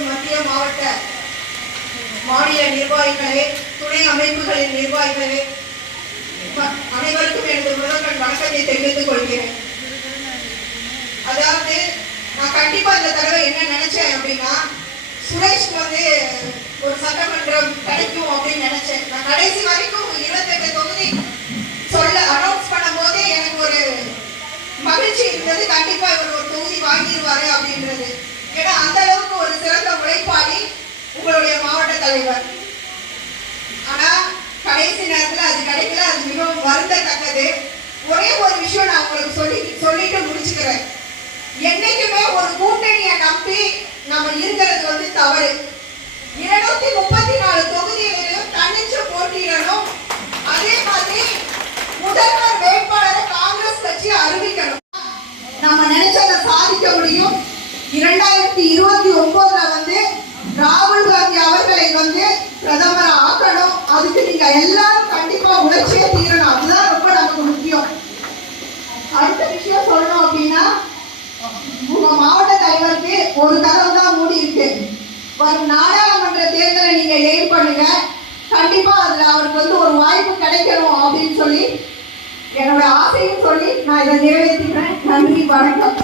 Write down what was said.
திருப்பூர் மத்திய மாவட்ட மாநில நிர்வாகிகளே, துணை அமைப்புகளின் நிர்வாகிகளே, அனைவருக்கும் எனது முதல்வன் வணக்கத்தை தெரிவித்துக் கொள்கிறேன். அதாவது நான் கண்டிப்பா இந்த தடவை என்ன நினைச்சேன் அப்படின்னா, சுரேஷ்க்கு ஒரு சட்டமன்றம் கிடைக்கும் அப்படின்னு நினைச்சேன். நான் கடைசி வரைக்கும் 28 தொகுதி சொல்ல அனௌன்ஸ் பண்ணும் போதே எனக்கு ஒரு மகிழ்ச்சி இருந்தது. கண்டிப்பா இவர் ஒரு தொகுதி வாங்கிடுவாரு அப்படின்றது. ஏன்னா அந்த அளவுக்கு ஒரு சிறந்த உழைப்பாளி உங்களுடைய மாவட்ட தலைவர். ஆனா கடைசி நேரத்துல அது கிடைக்கல. அது மிகவும் வருந்தத்தக்கது. ஒரே ஒரு விஷயம் நான் உங்களுக்கு சொல்லிட்டு முடிச்சுக்கிறேன். என்னைக்குமே ஒரு கூட்டணியை நம்பி நம்ம இருக்கிறது தவறு. 234 தொகுதிகளிலும் தன்னிச்சு போட்டியிடணும். அதே மாதிரி முதல்வர் வேட்பாளரை காங்கிரஸ் கட்சி அறிவிக்கணும். நம்ம நினைச்சதை சாதிக்க முடியும். 2029 ராகுல் காந்தி அவர்களை பிரதமர் ஆக்கணும். அதுக்கு நீங்க எல்லாரும் கண்டிப்பா உழைச்சே தீரணும். அதுதான் ரொம்ப நமக்கு முக்கியம். அடுத்த விஷயம் சொல்லணும் அப்படின்னா, உங்க மாவட்ட தலைவருக்கு ஒரு கதவு தான் மூடி இருக்கு. வரும் நாடாளுமன்ற தேர்தலை நீங்க எய்ம் பண்ணுங்க. கண்டிப்பா அதுல அவருக்கு ஒரு வாய்ப்பு கிடைக்கணும் அப்படின்னு சொல்லி என்னோட ஆசையும் சொல்லி நான் இதை நிறைவேற்றுகிறேன். நன்றி, வணக்கம்.